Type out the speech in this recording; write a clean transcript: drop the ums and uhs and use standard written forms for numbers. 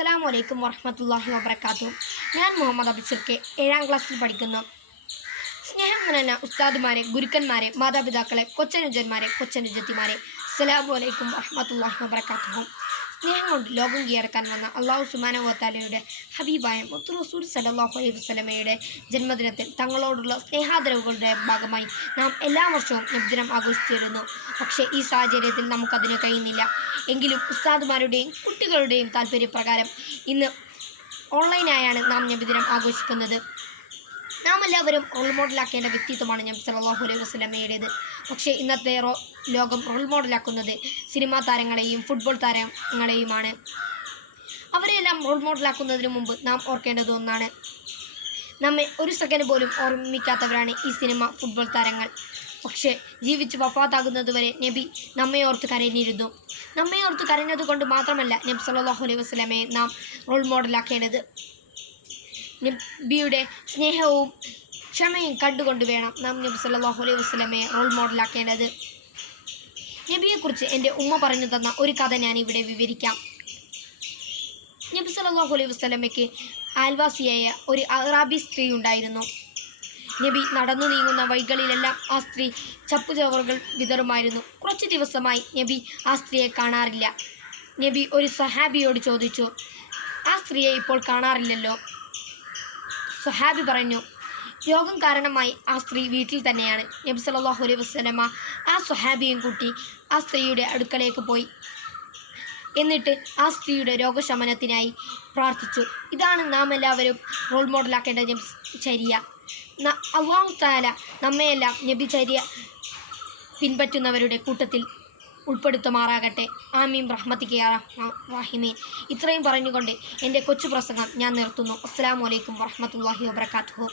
അസ്സലാമു അലൈക്കും വറഹ്മത്തുള്ളാഹി വബറകാതുഹു. ഞാൻ മുഹമ്മദ് അബിഷർ കെ 7ാം ക്ലാസ്സിൽ പഠിക്കുന്നു. സ്നേഹം നിറഞ്ഞ ഉസ്താദുമാരെ, ഗുരുക്കന്മാരെ, മാതാപിതാക്കളെ, കൊച്ചനുജന്മാരെ, കൊച്ചനുജത്തിമാരെ, അസ്സലാമു അലൈക്കും വറഹ്മത്തുള്ളാഹി വബറകാതുഹു. സ്നേഹം കൊണ്ട് ലോകം കീഴടക്കാൻ വന്ന അള്ളാഹു സുബ്ഹാനഹു വ തആലയുടെ ഹബീബായ മുത്ത് റസൂൽ സല്ലല്ലാഹു അലൈഹി വസല്ലമയുടെ ജന്മദിനത്തിൽ തങ്ങളോടുള്ള സ്നേഹാദരവുകളുടെ ഭാഗമായി നാം എല്ലാ വർഷവും നബിദിനം ആഘോഷിച്ചു വരുന്നു. പക്ഷേ ഈ സാഹചര്യത്തിൽ നമുക്കതിന് കഴിയുന്നില്ല. എങ്കിലും ഉസ്താദുമാരുടെയും കുട്ടികളുടെയും താല്പര്യപ്രകാരം ഇന്ന് ഓൺലൈനായാണ് നാം നബിദിനം ആഘോഷിക്കുന്നത്. നാം എല്ലാവരും റോൾ മോഡലാക്കേണ്ട വ്യക്തിത്വമാണ് നബി സല്ലല്ലാഹു അലൈഹി വസല്ലമയുടേത്. പക്ഷേ ഇന്നത്തെ ലോകം റോൾ മോഡലാക്കുന്നത് സിനിമാ താരങ്ങളെയും ഫുട്ബോൾ താരങ്ങളെയുമാണ്. അവരെല്ലാം റോൾ മോഡലാക്കുന്നതിന് മുമ്പ് നാം ഓർക്കേണ്ടത് ഒന്നാണ്. നമ്മെ ഒരു സെക്കൻഡ് പോലും ഓർമ്മിക്കാത്തവരാണ് ഈ സിനിമ ഫുട്ബോൾ താരങ്ങൾ. പക്ഷേ ജീവിച്ച് വഫാത്താകുന്നതുവരെ നബി നമ്മെ ഓർത്ത് കരഞ്ഞിരുന്നു. നമ്മെ ഓർത്ത് കരഞ്ഞത് കൊണ്ട് മാത്രമല്ല നബി സല്ലല്ലാഹു അലൈഹി വസല്ലമയെ നാം റോൾ മോഡലാക്കേണ്ടത്. നബിയുടെ സ്നേഹവും ക്ഷമയും കണ്ടുകൊണ്ട് വേണം നാം നബി സല്ലല്ലാഹു അലൈഹി വസല്ലമയെ റോൾ മോഡലാക്കേണ്ടത്. നബിയെക്കുറിച്ച് എൻ്റെ ഉമ്മ പറഞ്ഞു തന്ന ഒരു കഥ ഞാൻ ഇവിടെ വിവരിക്കാം. നബി സല്ലല്ലാഹു അലൈഹി വസല്ലമയ്ക്ക് അയൽവാസിയായ ഒരു അറാബി സ്ത്രീ ഉണ്ടായിരുന്നു. നബി നടന്നു നീങ്ങുന്ന വഴികളിലെല്ലാം ആ സ്ത്രീ ചപ്പുചവറുകൾ വിതറുമായിരുന്നു. കുറച്ച് ദിവസമായി നബി ആ സ്ത്രീയെ കാണാറില്ല. നബി ഒരു സഹാബിയോട് ചോദിച്ചു, ആ സ്ത്രീയെ ഇപ്പോൾ കാണാറില്ലല്ലോ. സഹാബി പറഞ്ഞു, രോഗം കാരണമായി ആ സ്ത്രീ വീട്ടിൽ തന്നെയാണ്. നബി സല്ലല്ലാഹു അലൈഹി വസല്ലമ ആ സ്വഹാബിയും കൂട്ടി ആ സ്ത്രീയുടെ അടുക്കലേക്ക് പോയി. എന്നിട്ട് ആ സ്ത്രീയുടെ രോഗശമനത്തിനായി പ്രാർത്ഥിച്ചു. ഇതാണ് നാം എല്ലാവരും റോൾ മോഡലാക്കേണ്ട നബിചര്യ. അല്ലാഹു തആല നമ്മയെല്ലാം നബിചര്യ പിൻപറ്റുന്നവരുടെ കൂട്ടത്തിൽ ഉൾപ്പെടുത്തുമാറാകട്ടെ. ആമീൻ റഹ്മത്തിക യാ റഹീമീൻ. ഇത്രയും പറഞ്ഞുകൊണ്ട് എൻ്റെ കൊച്ചു പ്രസംഗം ഞാൻ നിർത്തുന്നു. അസ്സലാമു അലൈക്കും വറഹ്മത്തുള്ളാഹി വബറകാതുഹു.